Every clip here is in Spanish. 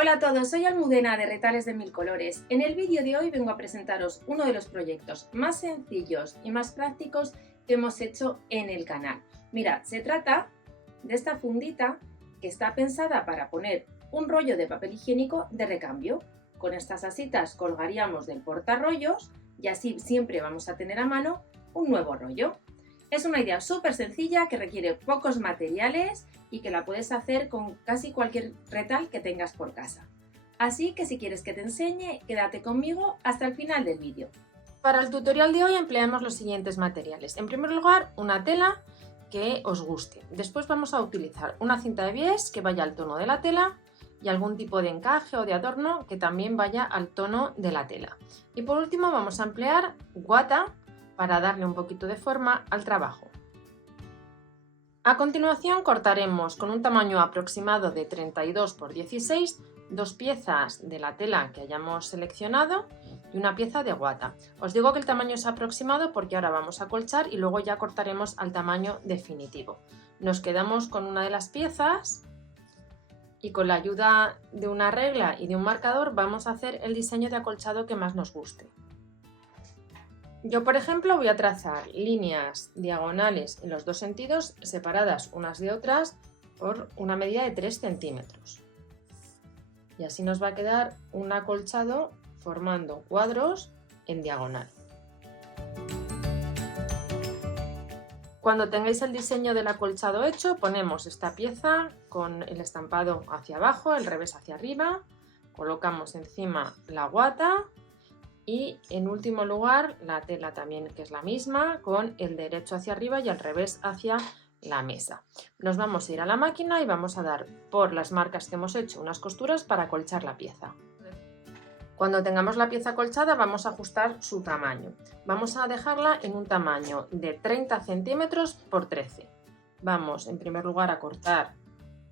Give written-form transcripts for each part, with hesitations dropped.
Hola a todos, soy Almudena de Retales de Mil Colores. En el vídeo de hoy vengo a presentaros uno de los proyectos más sencillos y más prácticos que hemos hecho en el canal. Mirad, se trata de esta fundita que está pensada para poner un rollo de papel higiénico de recambio. Con estas asitas colgaríamos del portarrollos y así siempre vamos a tener a mano un nuevo rollo. Es una idea súper sencilla que requiere pocos materiales y que la puedes hacer con casi cualquier retal que tengas por casa. Así que si quieres que te enseñe, quédate conmigo hasta el final del vídeo. Para el tutorial de hoy empleamos los siguientes materiales. En primer lugar, una tela que os guste. Después vamos a utilizar una cinta de bies que vaya al tono de la tela y algún tipo de encaje o de adorno que también vaya al tono de la tela. Y por último vamos a emplear guata para darle un poquito de forma al trabajo. A continuación cortaremos con un tamaño aproximado de 32 por 16 dos piezas de la tela que hayamos seleccionado y una pieza de guata. Os digo que el tamaño es aproximado porque ahora vamos a colchar y luego ya cortaremos al tamaño definitivo. Nos quedamos con una de las piezas y con la ayuda de una regla y de un marcador vamos a hacer el diseño de acolchado que más nos guste. Yo, por ejemplo, voy a trazar líneas diagonales en los dos sentidos, separadas unas de otras por una medida de 3 centímetros. Y así nos va a quedar un acolchado formando cuadros en diagonal. Cuando tengáis el diseño del acolchado hecho, ponemos esta pieza con el estampado hacia abajo, el revés hacia arriba, colocamos encima la guata y en último lugar la tela también, que es la misma, con el derecho hacia arriba y al revés hacia la mesa. Nos vamos a ir a la máquina y vamos a dar por las marcas que hemos hecho unas costuras para acolchar la pieza. Cuando tengamos la pieza acolchada vamos a ajustar su tamaño. Vamos a dejarla en un tamaño de 30 centímetros por 13. Vamos en primer lugar a cortar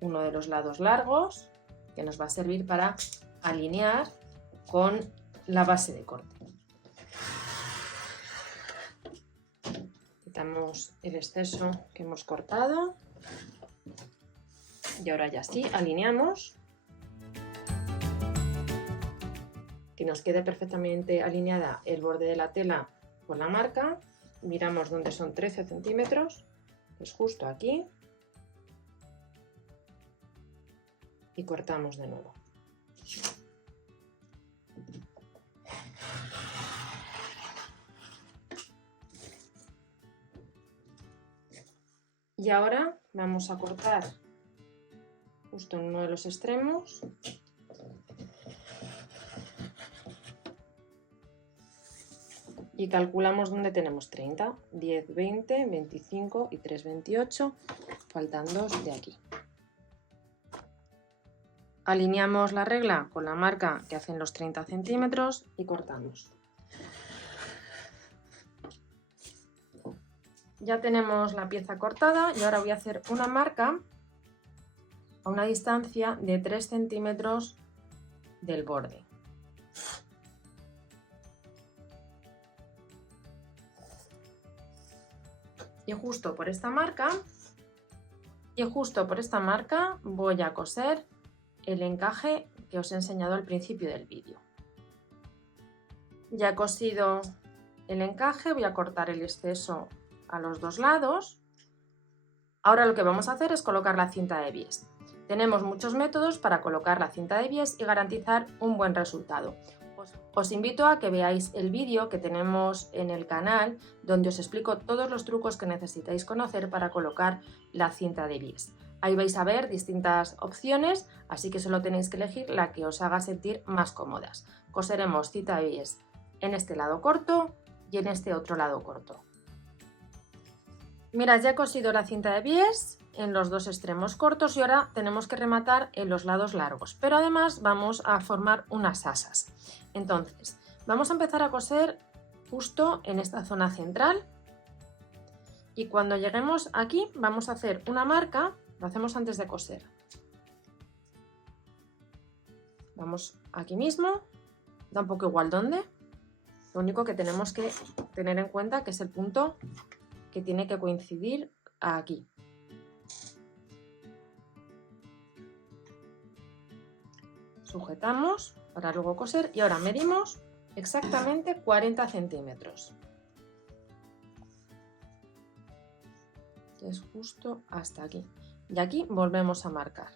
uno de los lados largos que nos va a servir para alinear con la base de corte. Quitamos el exceso que hemos cortado y ahora ya sí alineamos. Que nos quede perfectamente alineada el borde de la tela con la marca. Miramos dónde son 13 centímetros, es justo aquí, y cortamos de nuevo. Y ahora vamos a cortar justo en uno de los extremos y calculamos dónde tenemos 30, 10, 20, 25 y 3, 28, faltan 2 de aquí. Alineamos la regla con la marca que hacen los 30 centímetros y cortamos. Ya tenemos la pieza cortada y ahora voy a hacer una marca a una distancia de 3 centímetros del borde. Y justo por esta marca voy a coser el encaje que os he enseñado al principio del vídeo. Ya he cosido el encaje, voy a cortar el exceso a los dos lados. Ahora lo que vamos a hacer es colocar la cinta de bies. Tenemos muchos métodos para colocar la cinta de bies y garantizar un buen resultado. Os invito a que veáis el vídeo que tenemos en el canal donde os explico todos los trucos que necesitáis conocer para colocar la cinta de bies. Ahí vais a ver distintas opciones, así que solo tenéis que elegir la que os haga sentir más cómodas. Coseremos cinta de bies en este lado corto y en este otro lado corto. Mirad, ya he cosido la cinta de bies en los dos extremos cortos y ahora tenemos que rematar en los lados largos, pero además vamos a formar unas asas. Entonces, vamos a empezar a coser justo en esta zona central y cuando lleguemos aquí vamos a hacer una marca, lo hacemos antes de coser. Vamos aquí mismo, da un poco igual dónde, lo único que tenemos que tener en cuenta que es el punto que tiene que coincidir aquí. sujetamos para luego coser y ahora medimos exactamente 40 centímetros. Que es justo hasta aquí. Y aquí volvemos a marcar.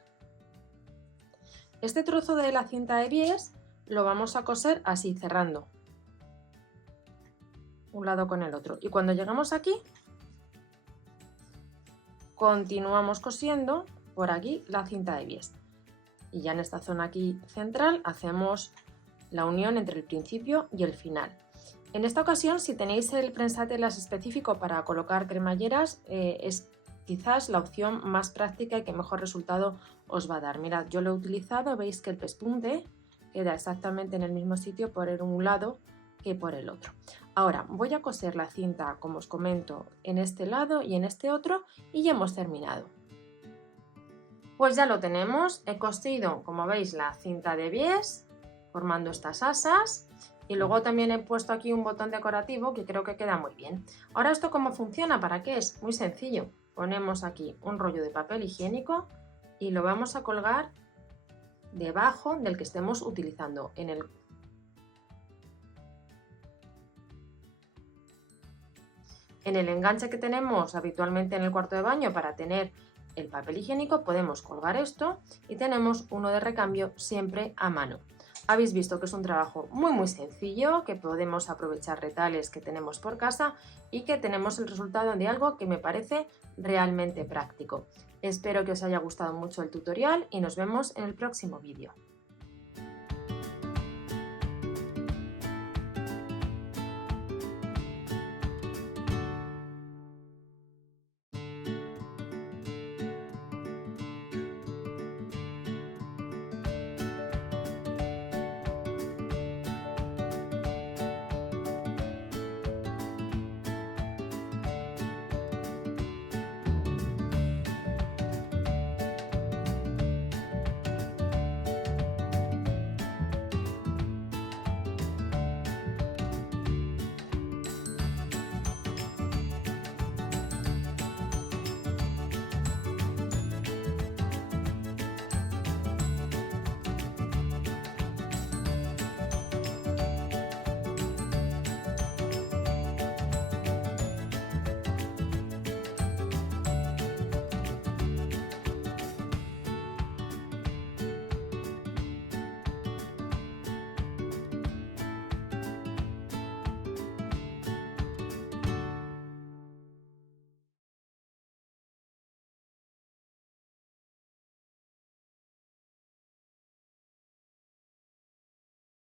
Este trozo de la cinta de bies lo vamos a coser así, cerrando un lado con el otro. Y cuando llegamos aquí, continuamos cosiendo por aquí la cinta de bies. Y ya en esta zona aquí central hacemos la unión entre el principio y el final. En esta ocasión, si tenéis el prensatelas específico para colocar cremalleras, es quizás la opción más práctica y que mejor resultado os va a dar. Mirad, yo lo he utilizado, veis que el pespunte queda exactamente en el mismo sitio por un lado que por el otro. Ahora voy a coser la cinta, como os comento, en este lado y en este otro y ya hemos terminado. Pues ya lo tenemos, he cosido, como veis, la cinta de bies formando estas asas y luego también he puesto aquí un botón decorativo que creo que queda muy bien. Ahora, ¿esto cómo funciona? ¿Para qué es? Muy sencillo. Ponemos aquí un rollo de papel higiénico y lo vamos a colgar debajo del que estemos utilizando. En el enganche que tenemos habitualmente en el cuarto de baño para tener el papel higiénico podemos colgar esto y tenemos uno de recambio siempre a mano. Habéis visto que es un trabajo muy sencillo, que podemos aprovechar retales que tenemos por casa y que tenemos el resultado de algo que me parece realmente práctico. Espero que os haya gustado mucho el tutorial y nos vemos en el próximo vídeo.